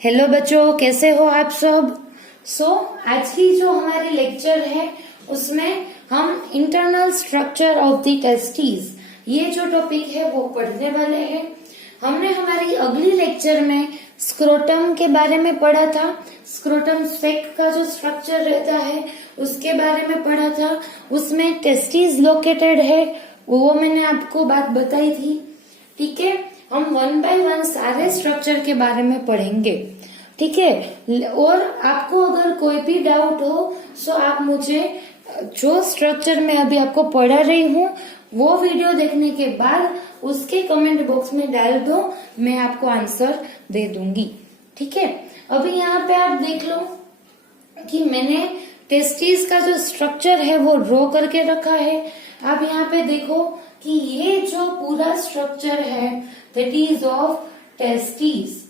Hello बच्चों, कैसे हो आप सब। आज की जो हमारी लेक्चर है उसमें हम internal structure of the testis ये जो टॉपिक है वो पढ़ने वाले हैं। हमने हमारी अगली लेक्चर में स्क्रोटम के बारे में पढ़ा था। स्क्रोटम सेक का जो स्ट्रक्चर रहता है उसके बारे में पढ़ा था। उसमें टेस्टिस लोकेटेड है वो मैंने आपको बात बताई थी। ठीक है, हम 1 बाय 1 सारे स्ट्रक्चर के बारे में पढ़ेंगे। ठीक है, और आपको अगर कोई भी डाउट हो तो आप मुझे जो स्ट्रक्चर में अभी आपको पढ़ा रही हूँ वो वीडियो देखने के बाद उसके कमेंट बॉक्स में डाल दो, मैं आपको आंसर दे दूंगी। ठीक है, अभी यहाँ पे आप देख लो कि मैंने टेस्टिस का जो स्ट्रक्चर है वो ड्रॉ करके रखा है। आप यहाँ पे देखो कि ये जो पूरा स्ट्रक्चर है दैट इज ऑफ टेस्टिस।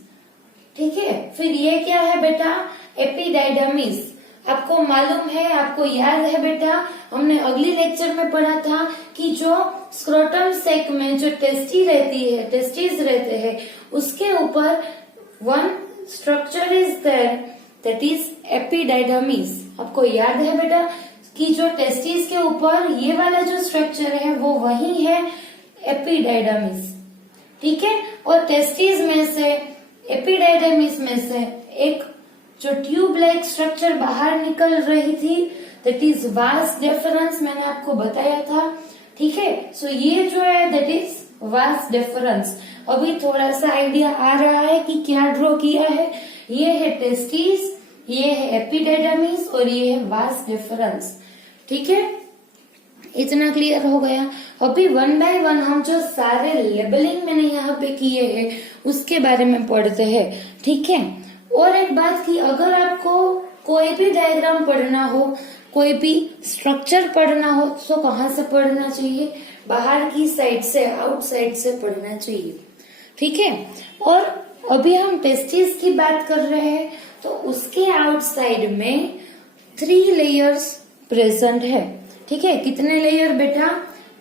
ठीक है, फिर ये क्या है बेटा, एपिडाइडमिस। आपको मालूम है, आपको याद है बेटा, हमने अगली लेक्चर में पढ़ा था कि जो स्क्रोटम सेक में जो टेस्टिस रहते हैं उसके ऊपर one structure is there that is epididymis. आपको याद है बेटा कि जो टेस्टिस के ऊपर ये वाला जो स्ट्रक्चर है वो वही है एपिडाइडमिस। ठीक है, और टेस्टिस में से एपिडाइडमिस में से एक जो ट्यूब लाइक स्ट्रक्चर बाहर निकल रही थी दैट इज वास डेफरेंस, मैंने आपको बताया था। ठीक है, सो ये जो है दैट इज वास डेफरेंस। अभी थोड़ा सा आइडिया आ रहा है कि क्या ड्रॉ किया है। ये है टेस्टिस, ये है एपिडाइडमिस और ये है वास डेफरेंस। ठीक है, इतना क्लियर हो गया। अभी 1 बाय 1 हम जो सारे लेबलिंग मैंने यहाँ पे किए हैं उसके बारे में पढ़ते हैं। ठीक है, और एक बात कि अगर आपको कोई भी डायग्राम पढ़ना हो, कोई भी स्ट्रक्चर पढ़ना हो तो कहाँ से पढ़ना चाहिए, बाहर की साइड से, आउटसाइड से पढ़ना चाहिए। ठीक है, और अभी हम टेस्टिस की बात कर रहे हैं तो उसके आउटसाइड में 3 लेयर्स प्रेजेंट है। ठीक है, कितने लेयर बेटा,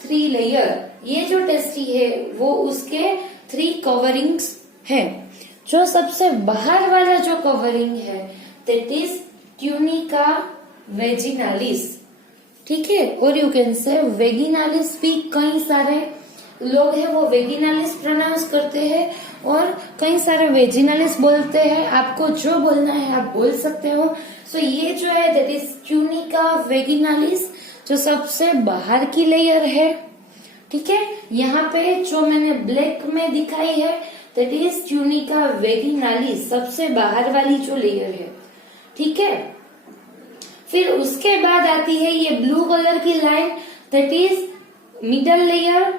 3 लेयर। ये जो टेस्टी है वो उसके 3 कवरिंग्स है। जो सबसे बाहर वाला जो कवरिंग है दैट इज ट्यूनिका वेजिनालिस। ठीक है, और यू कैन से वेगिनालिस भी, कई सारे लोग हैं वो वेगिनालिस प्रोनाउंस करते हैं और कई सारे वेजिनालिस बोलते हैं। आपको जो बोलना है आप बोल सकते हो। सो ये जो है दैट इज ट्यूनिका वेगिनालिस, जो सबसे बाहर की लेयर है। ठीक है, यहाँ पे जो मैंने ब्लैक में दिखाई है दैट इज ट्यूनिका वेगिनालिस, सबसे बाहर वाली जो लेयर है। ठीक है, फिर उसके बाद आती है ये ब्लू कलर की line that is middle layer.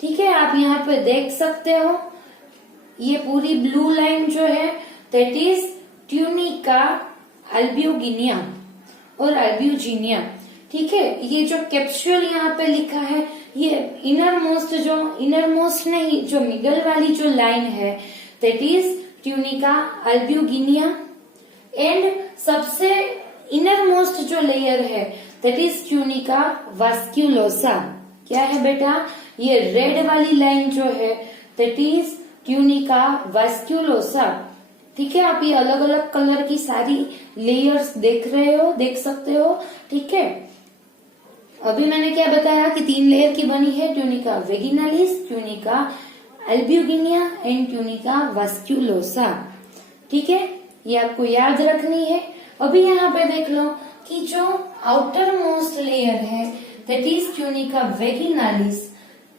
ठीक है, आप यहाँ पे देख सकते हो ये पूरी ब्लू लाइन जो है दैट इज ट्यूनिका अल्ब्यूगिनिया और अल्ब्यूजिनिया। ठीक है, ये जो कैप्सूल यहाँ पे लिखा है ये इनरमोस्ट नहीं, जो मिडल वाली जो लाइन है दैट इज ट्यूनिका अल्ब्यूगिनिया। एंड सबसे इनरमोस्ट जो लेयर है दैट इज ट्यूनिका वास्क्यूलोसा। क्या है बेटा, ये रेड वाली लाइन जो है दैट इज ट्यूनिका वास्क्यूलोसा। ठीक है, आप ये अलग अलग कलर की सारी लेयर्स देख रहे हो, देख सकते हो। ठीक है, अभी मैंने क्या बताया कि 3 लेयर की बनी है, ट्यूनिका वेगिनालिस, ट्यूनिका अल्ब्यूगिनिया एंड ट्यूनिका वास्क्यूलोसा। ठीक है, ये आपको याद रखनी है। अभी यहाँ पे देख लो कि जो आउटर मोस्ट लेयर है दैट इज ट्यूनिका वेगिनालिस।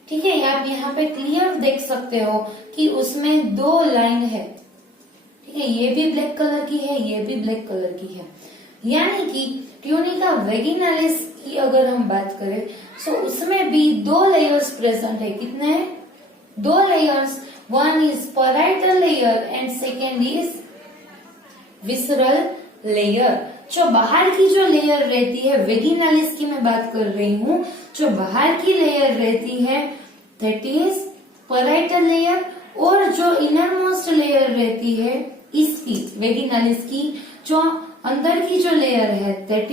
ठीक है, आप यहाँ पे क्लियर देख सकते हो कि उसमें 2 लाइन है। ठीक है, ये भी ब्लैक कलर की है, ये भी ब्लैक कलर की है। यानी कि ट्यूनिका वेगिनालिस की अगर हम बात करें तो उसमें भी 2 लेयर्स प्रेजेंट है। कितने हैं, 2 layers. One is parietal layer and second is visceral layer. जो बाहर की जो लेयर रहती है वेगिनालिस की मैं बात कर रही हूँ, जो बाहर की लेयर रहती है दैट इज पैराइटल लेयर, और जो इनरमोस्ट लेयर रहती है इसकी वेगिनालिस की, जो अंदर की जो लेयर है दैट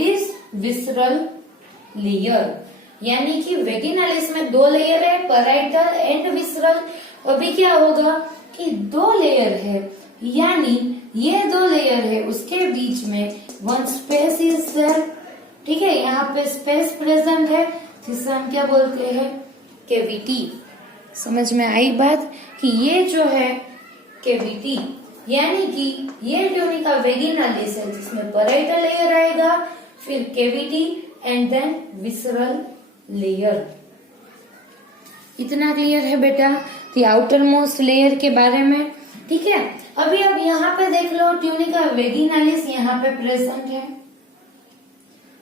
इज विसरल लेयर। यानी कि वेगिनालिस में 2 लेयर है, पैराइटल एंड विसरल। अभी क्या होगा कि 2 लेयर है, यानी ये 2 लेयर है, उसके बीच में 1 स्पेस इज देयर। ठीक है, यहाँ पे स्पेस प्रेजेंट है, जिसे हम क्या बोलते हैं, कैविटी। समझ में आई बात कि ये जो है कैविटी, यानी कि ये ट्यूनिका वेगिनालिस है, जिसमें पैराइटल लेयर आएगा, फिर cavity and then visceral layer. इतना क्लियर है बेटा कि आउटर मोस्ट लेयर के बारे में। ठीक है, अभी अब यहाँ पे देख लो, ट्यूनिका वेगिनालिस यहाँ पे प्रेजेंट है।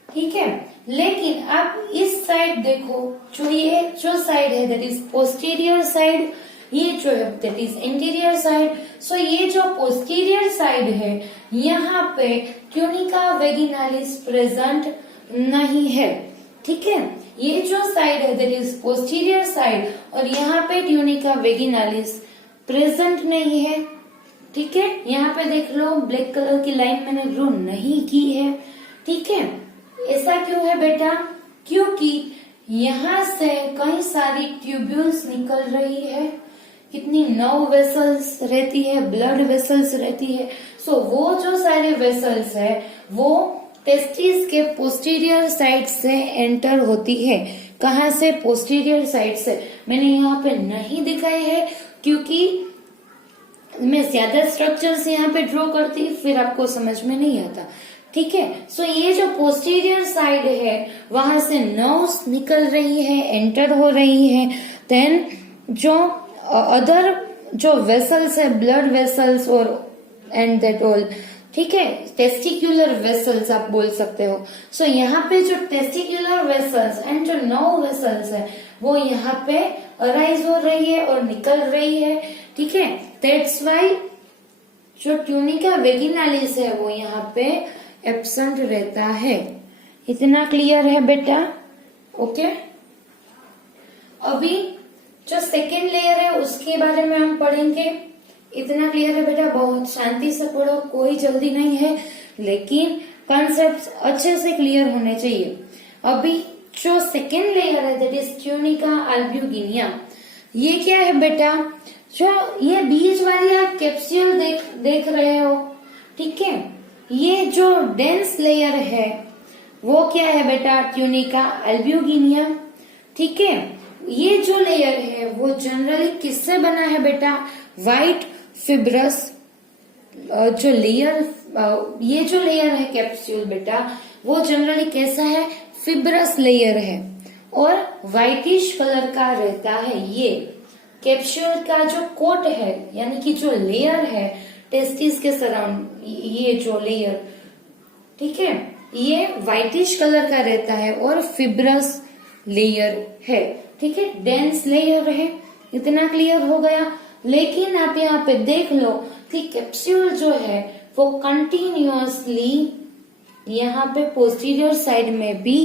ठीक है, लेकिन अब इस साइड देखो, जो ये जो साइड है दैट इज पोस्टीरियर साइड, ये जो है दैट इज इंटीरियर साइड। सो ये जो पोस्टीरियर साइड है, यहाँ पे ट्यूनिका वेगिनालिस प्रेजेंट नहीं है। ठीक है, ये जो साइड है दैट इज पोस्टीरियर साइड, और यहाँ पे ट्यूनिका वेगिनालिस प्रेजेंट नहीं है। ठीक है, यहाँ पे देख लो, ब्लैक कलर की लाइन मैंने ड्रॉ नहीं की है। ठीक है, ऐसा क्यों है बेटा, क्योंकि यहाँ से कई सारी ट्यूब्यूल्स निकल रही है। कितनी 9 वेसल्स रहती है, ब्लड वेसल्स रहती है। सो वो जो सारे वेसल्स है वो टेस्टिस के पोस्टीरियर साइड से एंटर होती है। कहाँ से, पोस्टीरियर साइड से। मैंने यहाँ पे नहीं दिखाई है क्योंकि मैं ज्यादा स्ट्रक्चर्स यहाँ पे ड्रॉ करती फिर आपको समझ में नहीं आता। ठीक है, सो ये जो पोस्टीरियर साइड है वहां से नर्व्स निकल रही है, एंटर हो रही है। देन जो अदर जो वेसल्स है, ब्लड वेसल्स और एंड दैट ऑल, ठीक है, टेस्टिक्युलर वेसल्स आप बोल सकते हो। सो यहाँ पे जो टेस्टिक्युलर वेसल्स एंड जो नर्व वेसल्स है वो यहाँ पे अराइज हो रही है और निकल रही है। ठीक है, दैट्स वाई जो ट्यूनिका वेगिनालिस है वो यहाँ पे एब्सेंट रहता है। इतना क्लियर है बेटा? ओके, अभी जो सेकेंड लेयर है उसके बारे में हम पढ़ेंगे। इतना क्लियर है बेटा? बहुत शांति से पढ़ो, कोई जल्दी नहीं है, लेकिन कॉन्सेप्ट्स अच्छे से क्लियर होने चाहिए। अभी जो सेकेंड लेयर है दैट इज ट्यूनिका अल्ब्यूगिनिया। ये क्या है बेटा? जो ये बीच वाली आप कैप्सूल देख रहे हो, ठीक है, ये जो डेंस लेयर है वो क्या है बेटा? ट्यूनिका अल्ब्यूगिनिया। ठीक है, ये जो लेयर है वो जनरली किससे बना है बेटा? व्हाइट फिब्रस जो लेयर, ये जो लेयर है कैप्सूल बेटा वो जनरली कैसा है? फिब्रस लेयर है और व्हाइटिश कलर का रहता है। ये कैप्सूल का जो कोट है यानी कि जो लेयर है टेस्टिस के सराउंड, ये जो लेयर, ठीक है, ये व्हाइटिश कलर का रहता है और फिब्रस लेयर है। ठीक है, डेंस लेयर है। इतना क्लियर हो गया? लेकिन आप यहाँ पे देख लो कि कैप्सूल जो है वो कंटिन्यूअसली यहाँ पे पोस्टीरियर साइड में भी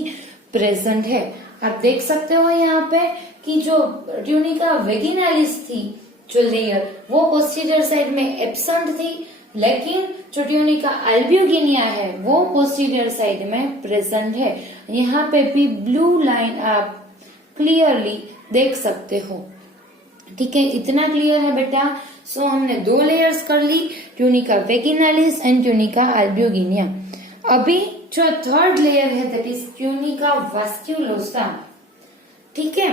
प्रेजेंट है। आप देख सकते हो यहाँ पे कि जो ट्यूनिका वेगिनालिस थी जो लेयर वो पोस्टीरियर साइड में एब्सेंट थी, लेकिन जो ट्यूनिका अल्ब्यूगिनिया है वो पोस्टीरियर साइड में प्रेजेंट है। यहाँ पे भी ब्लू लाइन आप क्लियरली देख सकते हो। ठीक है, इतना क्लियर है बेटा? सो हमने 2 लेयर्स कर ली, ट्यूनिका वेगिनालिस एंड ट्यूनिका अल्ब्यूगिनिया। अभी जो थर्ड लेयर है दैट इज ट्यूनिका वास्क्युलोसा। ठीक है,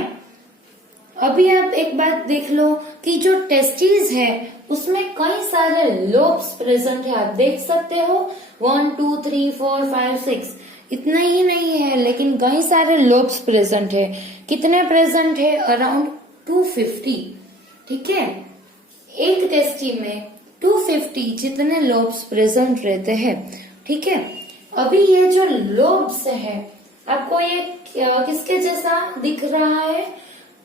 अभी आप एक बात देख लो कि जो टेस्टिस है उसमें कई सारे लोब्स प्रेजेंट है। आप देख सकते हो 1 2 3 4 5 6, इतना ही नहीं है लेकिन कई सारे लोब्स प्रेजेंट है। कितने प्रेजेंट है? अराउंड 250। ठीक है, एक टेस्टी में 250 जितने लोब्स प्रेजेंट रहते हैं। ठीक है, अभी ये जो लोब्स है आपको ये किसके जैसा दिख रहा है?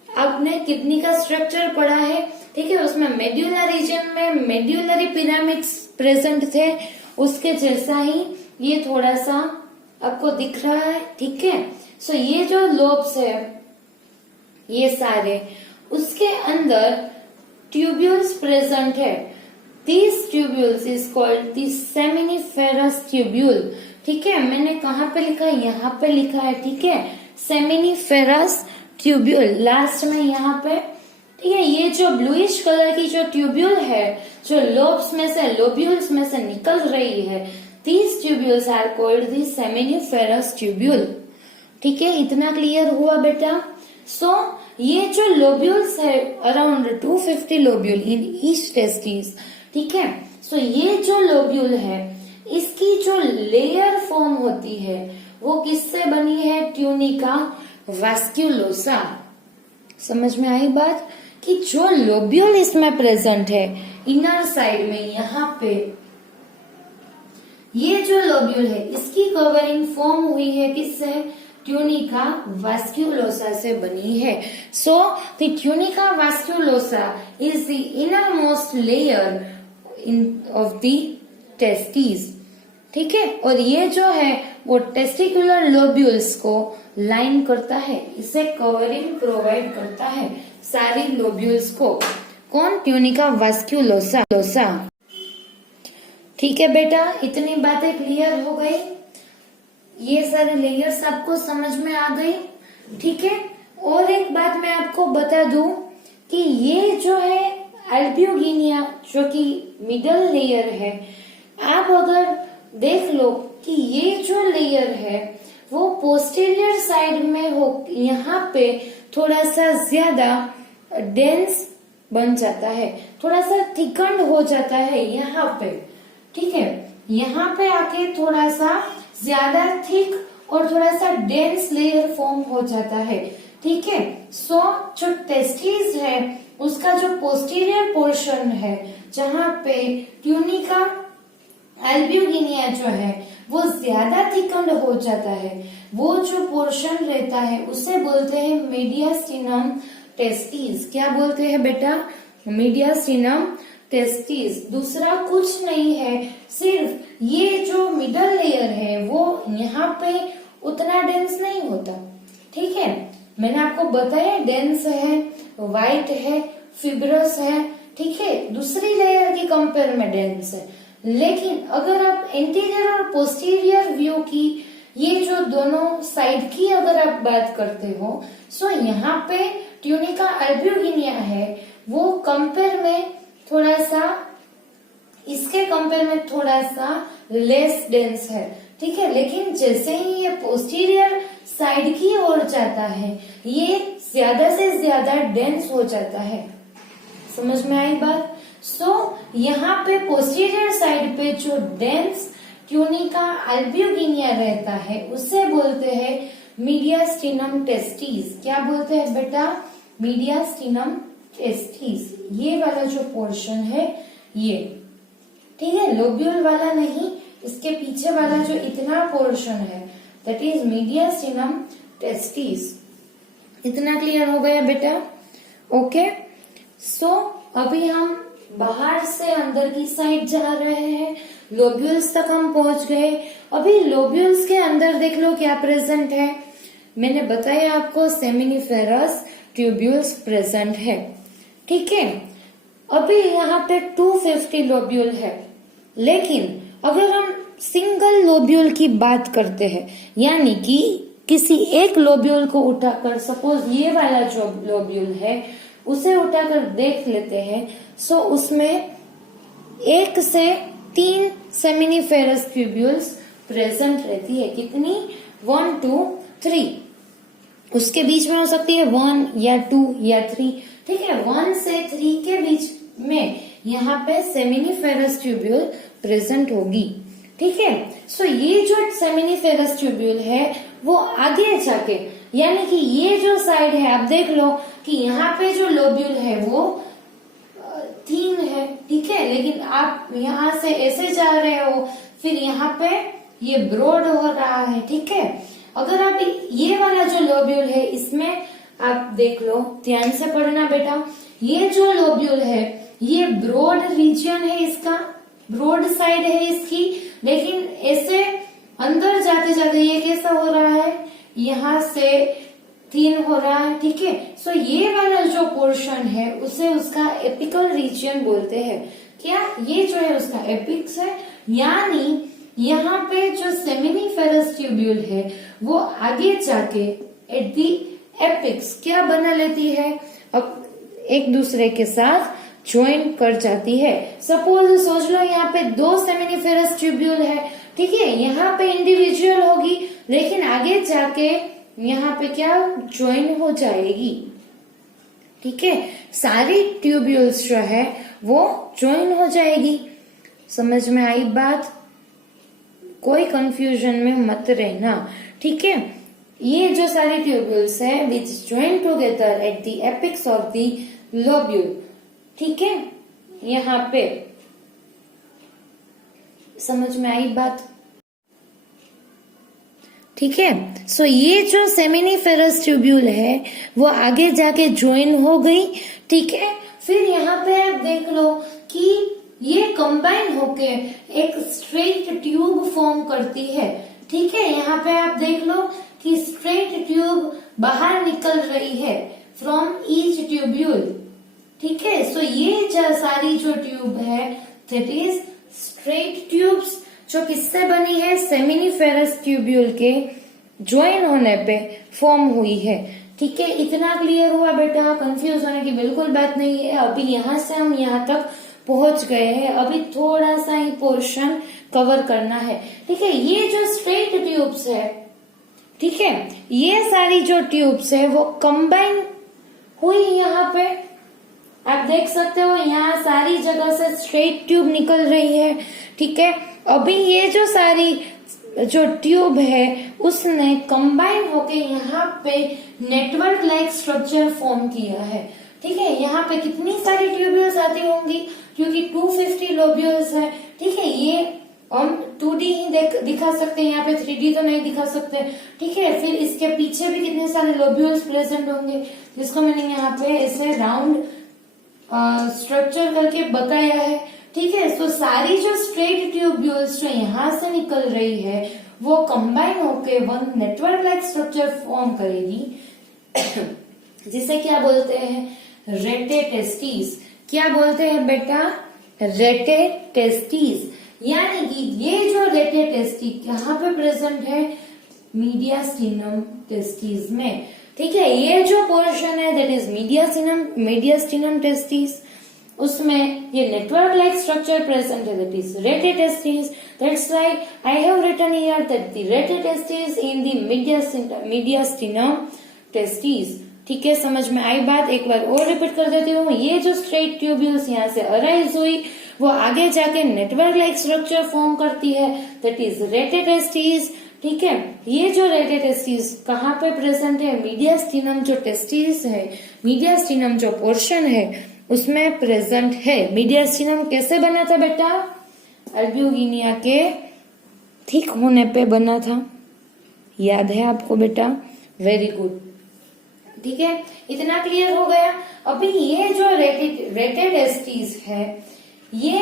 आपने किडनी का स्ट्रक्चर पढ़ा है, ठीक है, उसमें मेड्यूलर रीजन में मेड्यूलरी पिरामिड्स प्रेजेंट थे, उसके जैसा ही ये थोड़ा सा आपको दिख रहा है। ठीक है, सो ये जो लोब्स है ये सारे, उसके अंदर ट्यूब्यूल्स प्रेजेंट है। This tubules is called the seminiferous tubule. ठीक है, मैंने कहाँ पे लिखा है? यहाँ पे लिखा है। ठीक है, सेमिनिफेरस ट्यूब्यूल लास्ट में यहाँ पे। ठीक है। ये जो ब्लूइश कलर की जो ट्यूब्यूल है, जो लोब्यूल्स में से निकल रही है, these tubules are called the seminiferous tubule. ठीक है, इतना क्लियर हुआ बेटा। सो ये जो लोब्यूल्स है, around 250 lobule in each testis. ठीक है, सो ये जो लोब्यूल है, इसकी जो लेयर फॉर्म होती है वो किससे बनी है? ट्यूनिका वास्क्यूलोसा। समझ में आई बात कि जो लोब्यूल इसमें प्रेजेंट है इनर साइड में, यहाँ पे ये जो लोब्यूल है इसकी कवरिंग फॉर्म हुई है किससे? ट्यूनिका वास्क्यूलोसा से बनी है। So the tunica vasculosa is the innermost layer of the testis. ठीक है, और ये जो है वो टेस्टिकुलर लोब्यूल्स को लाइन करता है, इसे कवरिंग प्रोवाइड करता है सारी लोब्यूल्स को। कौन? ट्यूनिका वास्क्यूलोसा। ठीक है बेटा, इतनी बातें क्लियर हो गई, ये सारे लेयर्स आपको समझ में आ गई। ठीक है, और एक बात मैं आपको बता दूं कि ये जो है अल्ब्यूगिनिया, जो कि मिडल लेयर है, आप अगर देख लो कि ये जो लेयर है वो पोस्टीरियर साइड में हो, यहाँ पे थोड़ा सा ज्यादा डेंस बन जाता है, थोड़ा सा थिकंड हो जाता है यहाँ पे। ठीक है, यहाँ पे आके थोड़ा सा ज्यादा थिक और थोड़ा सा डेंस लेयर फॉर्म हो जाता है। ठीक है, सो जो टेस्टिस है उसका जो पोस्टीरियर पोर्शन है, जहाँ पे ट्यूनिका अल्ब्यूगिनिया जो है वो ज्यादा थिकंड हो जाता है, वो जो पोर्शन रहता है उसे बोलते हैं मीडियास्टिनम टेस्टिस। क्या बोलते हैं बेटा? Mediastinum testis. दूसरा कुछ नहीं है, सिर्फ ये जो मिडल लेयर है वो यहाँ पे उतना डेंस नहीं होता। ठीक है, मैंने आपको बताया डेंस है, वाइट है, फिब्रस है। ठीक है, दूसरी लेयर की कंपेयर में डेंस है। लेकिन अगर आप इंटीरियर और पोस्टीरियर व्यू की, ये जो दोनों साइड की अगर आप बात करते हो, सो यहाँ पे ट्यूनिका अल्ब्यूगिनिया है वो कंपेयर में थोड़ा सा, इसके कंपेयर में थोड़ा सा लेस डेंस है। ठीक है, लेकिन जैसे ही ये पोस्टीरियर साइड की ओर जाता है ये ज्यादा से ज्यादा डेंस हो जाता है। समझ में आई बात? सो यहाँ पे पोस्टीरियर साइड पे जो डेंस ट्यूनिका अल्ब्यूगिनिया रहता है उसे बोलते हैं मीडियास्टिनम टेस्टिस। क्या बोलते हैं बेटा? Mediastinum testis. ये वाला जो पोर्शन है ये, ठीक है, लोब्यूल वाला नहीं, इसके पीछे वाला जो इतना पोर्शन है दैट इज मीडियास्टिनम टेस्टिस। इतना क्लियर हो गया बेटा? ओके, सो अभी हम बाहर से अंदर की साइड जा रहे हैं, लोब्यूल्स तक हम पहुंच गए। अभी लोब्यूल्स के अंदर देख लो क्या प्रेजेंट है। मैंने बताया आपको सेमिनिफेरस ट्यूब्यूल्स प्रेजेंट है। ठीक है, अभी यहाँ पे 250 लोब्यूल है, लेकिन अगर हम सिंगल लोब्यूल की बात करते हैं, यानी कि किसी एक लोब्यूल को उठाकर, सपोज ये वाला जो लोब्यूल है उसे उठाकर देख लेते हैं, सो उसमें 1 से 3 सेमिनिफेरस ट्यूब्यूल्स प्रेजेंट रहती है। कितनी? 1 2 3, उसके बीच में हो सकती है 1 या 2 या 3। ठीक है, 1 से 3 के बीच में यहाँ पे सेमिनिफेरस ट्यूब्यूल प्रेजेंट होगी। ठीक है, सो ये जो सेमिनिफेरस ट्यूब्यूल है वो आगे जाके, यानी कि ये जो साइड है, आप देख लो कि यहाँ पे जो लोब्यूल है वो 3 है। ठीक है, लेकिन आप यहाँ से ऐसे जा रहे हो, फिर यहाँ पे ये ब्रॉड हो रहा है। ठीक है, अगर आप ये वाला जो लोब्यूल है इसमें आप देख लो, ध्यान से पढ़ना बेटा, ये जो लोब्यूल है ये ब्रॉड रीजन है, इसका ब्रॉड साइड है इसकी, लेकिन ऐसे अंदर जाते जाते ये कैसा हो रहा है, यहाँ से 3 हो रहा है। ठीक है, सो ये वाला जो पोर्शन है उसे उसका एपिकल रीजन बोलते हैं। क्या? ये जो है उसका एपिक्स है, यानी यहाँ पे जो सेमिनिफेरस ट्यूब्यूल है वो आगे जाके एट दी एपिक्स क्या बना लेती है? अब एक दूसरे के साथ ज्वाइन कर जाती है। सपोज सोच लो यहाँ पे दो सेमिनिफेरस ट्यूब्यूल है, ठीक है, यहाँ पे इंडिविजुअल होगी लेकिन आगे जाके यहाँ पे क्या ज्वाइन हो जाएगी, ठीक है, सारी ट्यूब्यूल्स जो है वो ज्वाइन हो जाएगी। समझ में आई बात? कोई कंफ्यूजन में मत रहना, ठीक है। ये जो सारी ट्यूब्यूल्स है which join together at the apex of the lobule, ठीक है, यहाँ पे समझ में आई बात? ठीक है। सो ये जो सेमिनिफेरस ट्यूब्यूल है वो आगे जाके ज्वाइन हो गई, ठीक है। फिर यहाँ पे आप देख लो कि ये कंबाइन होके एक स्ट्रेट ट्यूब फॉर्म करती है, ठीक है। यहाँ पे आप देख लो कि स्ट्रेट ट्यूब बाहर निकल रही है फ्रॉम ईच ट्यूब्यूल, ठीक है। सो ये सारी जो ट्यूब है दैट इज स्ट्रेट ट्यूब्स, जो किससे बनी है, सेमिनिफेरस ट्यूब्यूल के ज्वाइन होने पे फॉर्म हुई है, ठीक है। इतना क्लियर हुआ बेटा? कंफ्यूज होने की बिल्कुल बात नहीं है। अभी यहाँ से हम यहाँ तक पहुंच गए हैं, अभी थोड़ा सा ही पोर्शन कवर करना है, ठीक है। ये जो स्ट्रेट ट्यूब्स है, ठीक है, ये सारी जो ट्यूब्स है वो कंबाइन हुई यहाँ पे, आप देख सकते हो यहाँ सारी जगह से स्ट्रेट ट्यूब निकल रही है, ठीक है। अभी ये जो सारी जो ट्यूब है उसने कंबाइन होके यहाँ पे नेटवर्क लाइक स्ट्रक्चर फॉर्म किया है, ठीक है। यहाँ पे कितनी सारी ट्यूब्यूल्स आती होंगी क्योंकि 250 लोब्यूल्स है, ठीक है। ये हम 2D ही दिखा सकते हैं, यहाँ पे 3D तो नहीं दिखा सकते, ठीक है। फिर इसके पीछे भी कितने सारे लोब्यूल्स प्रेजेंट होंगे जिसको मैंने यहाँ पे ऐसे राउंड स्ट्रक्चर करके बताया है, ठीक है। सो सारी जो स्ट्रेट ट्यूब्यूल्स जो यहाँ से निकल रही है वो कंबाइन होके one network like structure form करेगी जिसे क्या बोलते हैं, रेटे टेस्टीज। क्या बोलते हैं बेटा? रेटे टेस्टीज। यानी कि ये जो रेटे टेस्टी कहाँ पे प्रेजेंट है, मीडियास्टिनम टेस्टीज में, ठीक है। ये जो पोर्शन है दैट इज मीडियास्टिनम टेस्टीज, उसमें ये नेटवर्क लाइक स्ट्रक्चर प्रेजेंट है that is rete testes. That's why I have written here that the rete testes in the mediastinum testes, ठीक है। समझ में आई बात? एक बार और रिपीट कर देती हूँ। ये जो स्ट्रेट ट्यूब्यूल्स यहाँ से अराइज हुई वो आगे जाके नेटवर्क लाइक स्ट्रक्चर फॉर्म करती है दैट इज रेटे टेस्टीज, ठीक है। ये जो रेटे टेस्टीज कहाँ पे प्रेजेंट है, मीडियास्टिनम जो टेस्टीज है, मीडियास्टिनम जो पोर्शन है उसमें प्रेजेंट है। मीडियास्टिनम कैसे बना था बेटा? अल्ब्यूगिनिया के थिक होने पे बना था, याद है आपको बेटा? वेरी गुड, ठीक है। इतना क्लियर हो गया। अभी ये जो रेटे टेस्टीज है, ये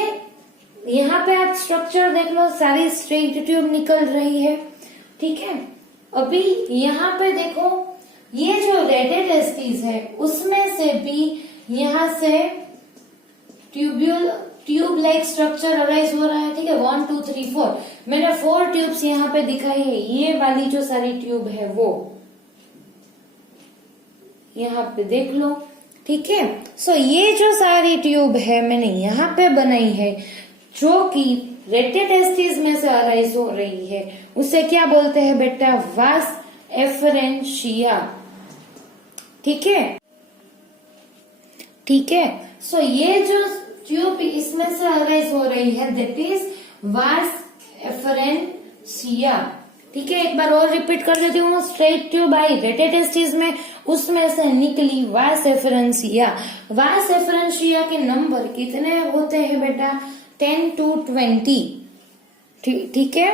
यहाँ पे आप स्ट्रक्चर देख लो, सारी स्ट्रेट ट्यूब निकल रही है, ठीक है। अभी यहाँ पे देखो ये जो रेटे टेस्टीज है उसमें से भी यहाँ से ट्यूब लाइक स्ट्रक्चर अराइज हो रहा है, ठीक है। 1 2 3 4 मैंने 4 ट्यूब्स यहाँ पे दिखाई है। ये वाली जो सारी ट्यूब है वो यहाँ पे देख लो, ठीक है। सो ये जो सारी ट्यूब है मैंने यहाँ पे बनाई है जो कि रेटे टेस्टीज में से अराइज हो रही है, उसे क्या बोलते हैं बेटा? वास एफरेंशिया, ठीक है, ठीक है। सो ये जो ट्यूब इसमें से अराइज हो रही है दैट इज वास एफरेंशिया, ठीक है। एक बार और रिपीट कर देती हूँ। स्ट्रेट ट्यूब आई रेटे टेस्टीज में, उसमें से निकली वास एफरेंशिया। वास एफरेंशिया के नंबर कितने होते हैं बेटा? 10 to 20, ठीक है।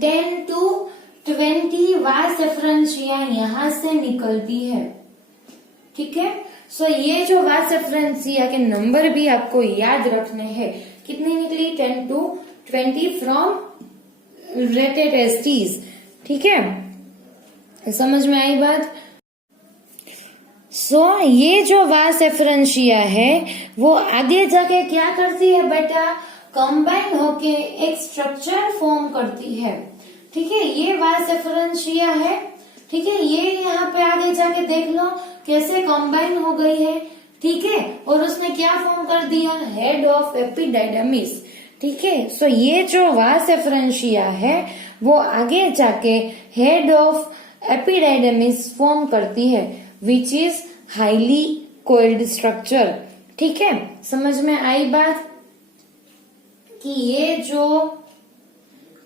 10 to 20 वास एफरेंशिया यहाँ से निकलती है, ठीक है। सो ये जो वास एफरेंशिया के नंबर भी आपको याद रखने हैं। कितनी निकली? 10 to 20 फ्रॉम रेटे टेस्टीज, ठीक है। समझ में आई बात? सो ये जो वास एफरेंशिया है वो आगे जाके क्या करती है बेटा? कंबाइन होके एक स्ट्रक्चर फॉर्म करती है, ठीक है। ये वास एफरेंशिया है, ठीक है। ये यहाँ पे आगे जाके देख लो कैसे कंबाइन हो गई है, ठीक है, और उसने क्या फॉर्म कर दिया, हेड ऑफ एपिडाइडमिस। ठीक है, सो ये जो वास एफरेंशिया है वो आगे जाके हेड ऑफ एपिडाइडमिस फॉर्म करती है, which is highly coiled structure. ठीक है, समझ में आई बात कि ये जो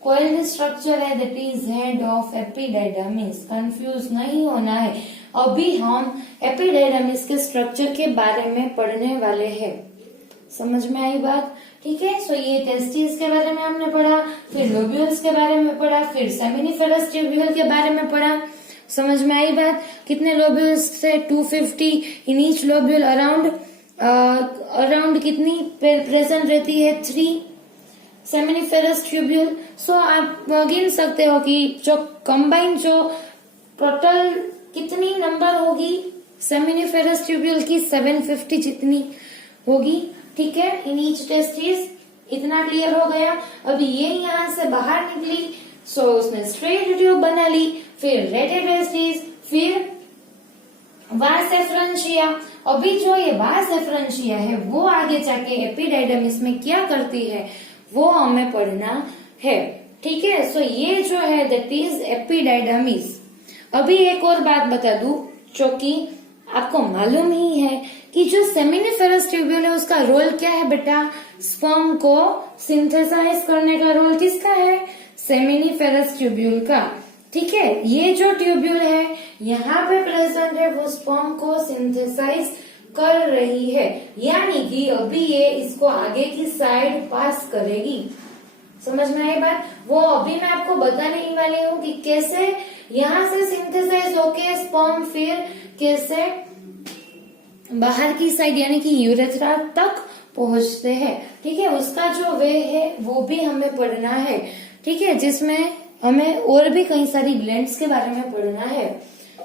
कोइल्ड स्ट्रक्चर है that is head of epididymis. Confuse नहीं होना है, अभी हम एपिडाइडमिस के स्ट्रक्चर के बारे में पढ़ने वाले हैं। समझ में आई बात? ठीक है, सो ये टेस्टिस के बारे में हमने पढ़ा, फिर लोब्यूल्स के बारे में पढ़ा, फिर सेमिनिफेरस ट्यूब्यूल के बारे में पढ़ा। समझ में आई बात? कितने लोब्यूल्स थे, 250 इन ईच लोब्यूल। अराउंड कितनी प्रेजेंट रहती है, 3 सेमिनिफेरस ट्यूब्यूल। सो आप गिन सकते हो कि जो कंबाइन जो टोटल कितनी नंबर होगी सेमिनिफेरस ट्यूब्यूल की, 750 जितनी होगी। ठीक है, इन ईच टेस्टिस। इतना क्लियर हो गया। अभी ये यहाँ से बाहर निकली, सो उसने स्ट्रेट ट्यूब बना ली, फिर रेटेड टेस्टिस, फिर वास एफरेंशिया। अभी जो ये वास एफरेंशिया है वो आगे जाके एपिडाइडमिस में क्या करती है वो हमें पढ़ना है। ठीक है, सो ये जो है दैट इज एपिडाइडमिस। अभी एक और बात बता दूं जो कि आपको मालूम ही है कि जो सेमिनिफेरस ट्यूब्यूल है उसका रोल क्या है बेटा, स्पर्म को सिंथेसाइज करने का रोल किसका है, सेमिनिफेरस ट्यूब्यूल का। ठीक है, ये जो ट्यूब्यूल है यहाँ पे प्रेजेंट है वो स्पर्म को सिंथेसाइज कर रही है, यानी कि अभी ये इसको आगे की साइड पास करेगी। समझ में आई बात? वो अभी मैं आपको बताने ही वाली हूँ कि कैसे यहाँ से सिंथेसाइज होके स्पर्म फिर कैसे बाहर की साइड यानी कि यूरेथ्रा तक पहुंचते हैं। ठीक है, उसका जो वे है वो भी हमें पढ़ना है। ठीक है, जिसमें हमें और भी कई सारी ग्लैंड्स के बारे में पढ़ना है।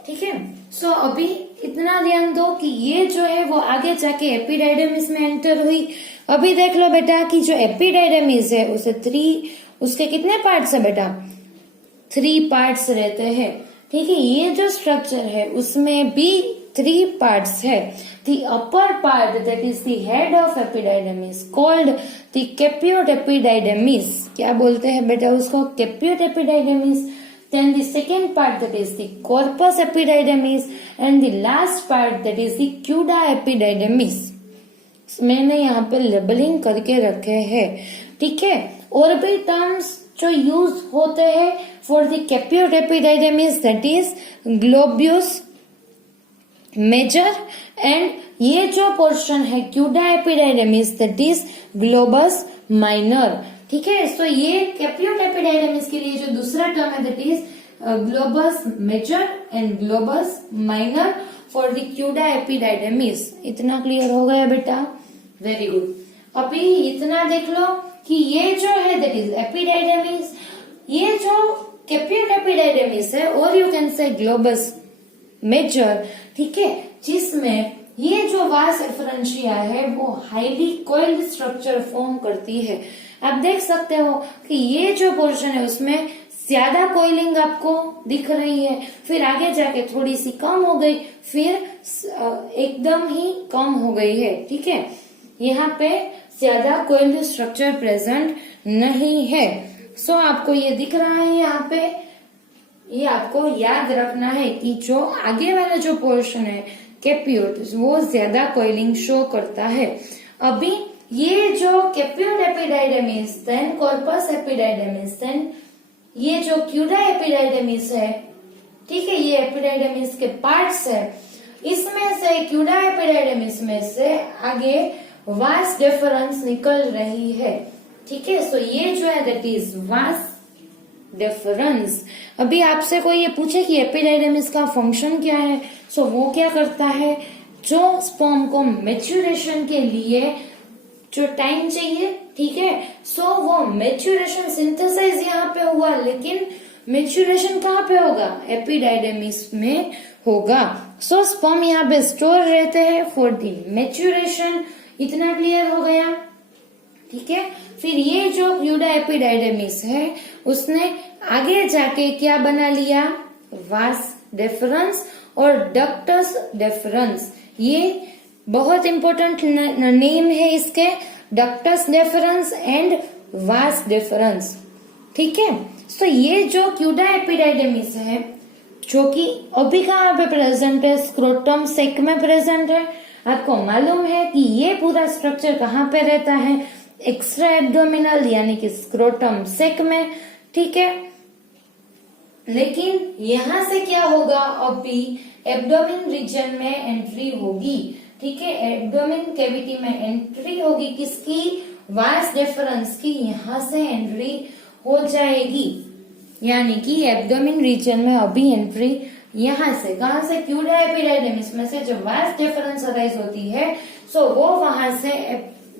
ठीक है, सो अभी इतना ध्यान दो कि ये जो है वो आगे जाके एपिडाइडमिस में एंटर हुई। अभी देख लो बेटा कि जो एपिडाइडमिस है उसके कितने पार्ट्स है बेटा, 3 पार्ट्स रहते हैं। ठीक है, ये जो स्ट्रक्चर है उसमें भी 3 पार्ट्स है। The upper part that is the head of epididymis called the caput epididymis. क्या बोलते हैं बेटा उसको, कैप्यूट epididymis. Then the second part that is the corpus epididymis and the last part that is the cauda epididymis. मैंने यहाँ पे labelling करके रखे हैं। ठीक है, और भी टर्म्स जो यूज होते हैं for the caput epididymis that is globus major, and ये जो पोर्शन है cauda epididymis that is globus minor. ठीक है, सो ये कैप्यूट एपिडाइडमिस के लिए जो दूसरा टर्म है that is globus major and globus minor for the cauda epididymis. इतना क्लियर हो गया बेटा? Very good. अभी इतना देख लो कि ये जो है दैट इज एपिडाइडमिस, ये जो कैप्यूट एपिडाइडमिस है और you can say globus major. ठीक है, जिसमें ये जो वास एफरेंशिया है वो हाईली कोइल्ड स्ट्रक्चर फॉर्म करती है। आप देख सकते हो कि ये जो पोर्शन है उसमें ज्यादा कोइलिंग आपको दिख रही है, फिर आगे जाके थोड़ी सी कम हो गई, फिर एकदम ही कम हो गई है। ठीक है, यहाँ पे ज्यादा कोइल्ड स्ट्रक्चर प्रेजेंट नहीं है। सो आपको ये दिख रहा है यहाँ पे, ये आपको याद रखना है कि जो आगे वाला जो पोर्शन है कैप्यूट वो ज्यादा कोइलिंग शो करता है। अभी ये जो caput epididymis then corpus epididymis then ये जो क्यूडा एपिडाइडमिस है, ठीक है, ये एपिडाइडमिस के पार्ट्स है। इसमें से क्यूडा एपिडाइडमिस में से आगे वास डेफरेंस निकल रही है। ठीक है, सो ये जो है दैट इज वास डेफरेंस। अभी आपसे कोई ये पूछे कि एपिडाइडमिस का फंक्शन क्या है, सो वो क्या करता है, जो स्पर्म को मैच्योरेशन के लिए जो टाइम चाहिए, ठीक है, सो वो मैच्योरेशन सिंथेसाइज यहाँ पे हुआ, लेकिन मैच्योरेशन कहाँ पे होगा, एपिडाइडमिस में होगा। सो स्पर्म यहाँ पे स्टोर रहते हैं फॉर द मैच्योरेशन। इतना क्लियर हो गया? ठीक है, फिर ये जो क्यूडा एपिडाइडमिस है उसने आगे जाके क्या बना लिया, वास डेफरेंस और डक्टस डेफरेंस। ये बहुत इंपॉर्टेंट नेम है इसके, ductus deference and vas deferens. ठीक है, तो ये जो क्यूडा एपिडाइडेमिस है जो कि अभी कहाँ पे प्रेजेंट है, स्क्रोटम सेक में प्रेजेंट है। आपको मालूम है कि ये पूरा स्ट्रक्चर कहाँ पे रहता है, एक्स्ट्रा एब्डोमिनल यानी कि स्क्रोटम सेक में। ठीक है, लेकिन यहां से क्या होगा, अभी एब्डोमिन रीजन में एंट्री होगी। ठीक है, एब्डोमिन कैविटी में एंट्री होगी किसकी, वास डेफरेंस की, यहां से एंट्री हो जाएगी। यानी कि एब्डोमिन रीजन में अभी एंट्री यहां से, कहां से, क्यूडा एपिडाइडेमिस में से जो वास डेफरेंस अराइज होती है, सो वो वहां से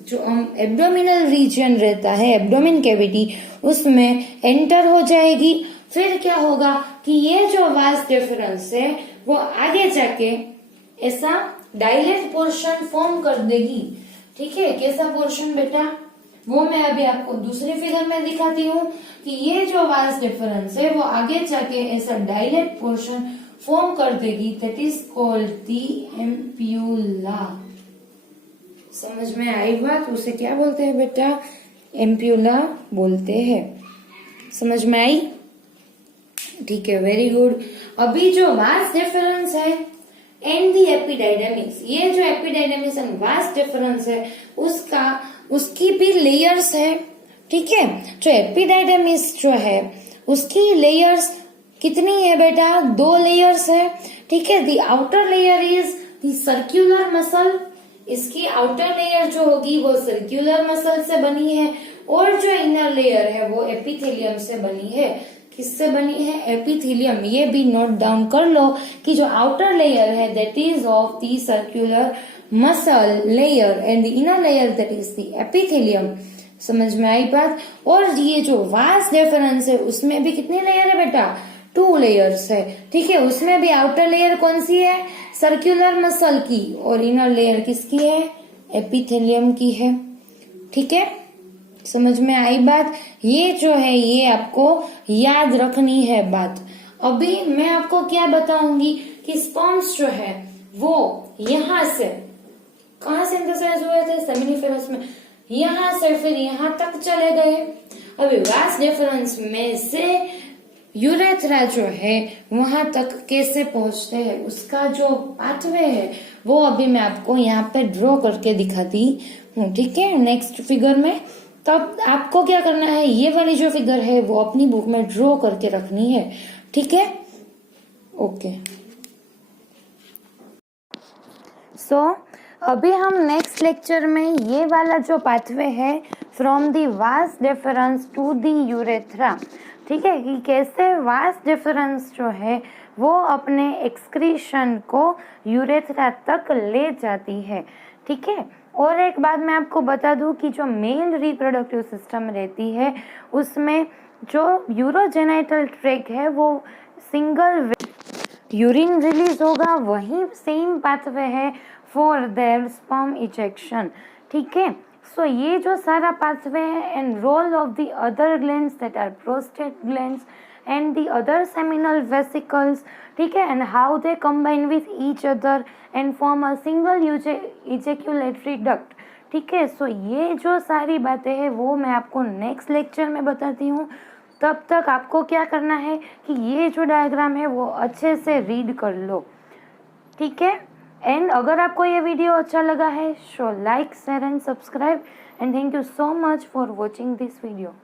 जो एब्डोमिनल रीजन रहता है, एब्डोमिन कैविटी, उसमें एंटर हो जाएगी। फिर क्या होगा कि ये जो वास डिफरेंस है वो आगे जाके ऐसा डायलेट पोर्शन फॉर्म कर देगी। ठीक है, कैसा पोर्शन बेटा, वो मैं अभी आपको दूसरी फिगर में दिखाती हूँ कि ये जो वास डिफरेंस है वो आगे जाके ऐसा डायलेट पोर्शन फॉर्म कर देगी, that is called the ampulla. समझ में आई बात, उसे क्या बोलते हैं बेटा, एम्प्यूला बोलते हैं। समझ में आई, ठीक है, वेरी गुड। अभी जो वास डिफरेंस है एंड दी एपिडाइडेमिस, ये जो एपिडाइडेमिस एंड वास डिफरेंस है उसकी भी लेयर्स है। ठीक है, जो एपिडाइडेमिस जो है उसकी लेयर्स कितनी है बेटा, 2 लेयर्स है। ठीक है, the outer layer is the circular muscle, इसकी आउटर लेयर जो होगी वो सर्क्यूलर मसल से बनी है, और जो इनर लेयर है वो एपिथेलियम से बनी है। किससे बनी है, एपिथेलियम। ये भी नोट डाउन कर लो कि जो आउटर लेयर है that is of the circular muscle layer and the inner layer that is the epithelium. समझ में आई बात। और ये जो वास डिफरेंस है उसमें भी कितनी लेयर है बेटा, 2 लेयर्स है। ठीक है, उसमें भी आउटर लेयर कौन सी है, सर्क्यूलर मसल की, और इनर लेयर किसकी है, एपिथेलियम की है। ठीक है, समझ में आई बात। ये जो है ये आपको याद रखनी है बात। अभी मैं आपको क्या बताऊंगी कि स्पर्म्स जो है वो यहां से, कहां से सिंथेसाइज हुए थे, सेमिनिफेरस में, यहां से फिर यहां तक चले गए। अभी वास डिफरेंस में से यूरेथ्रा जो है वहां तक कैसे पहुंचते हैं, उसका जो पाथवे है वो अभी मैं आपको यहाँ पे ड्रॉ करके दिखाती हूँ। ठीक है, नेक्स्ट फिगर में। तब आपको क्या करना है, ये वाली जो फिगर है वो अपनी बुक में ड्रॉ करके रखनी है। ठीक है, ओके। सो अभी हम नेक्स्ट लेक्चर में ये वाला जो पाथवे है from the vas deferens to the urethra, ठीक है, कि कैसे वास डिफरेंस जो है वो अपने एक्सक्रीशन को यूरेथ्रा तक ले जाती है। ठीक है, और एक बात मैं आपको बता दूं कि जो मेल रिप्रोडक्टिव सिस्टम रहती है उसमें जो यूरोजेनाइटल ट्रैक है वो सिंगल यूरिन रिलीज होगा, वही सेम पाथवे है फॉर देयर स्पर्म इजेक्शन। ठीक है, सो ये जो सारा पाथवे है and role of the other glands that are prostate glands and the other seminal vesicles, ठीक है, and how they combine with each other and form a single ejaculatory duct। ठीक है, सो ये जो सारी बातें हैं वो मैं आपको नेक्स्ट लेक्चर में बताती हूँ। तब तक आपको क्या करना है कि ये जो डायग्राम है वो अच्छे से रीड कर लो। ठीक है, एंड अगर आपको ये वीडियो अच्छा लगा है so like, share and subscribe, and thank you so much for watching this video.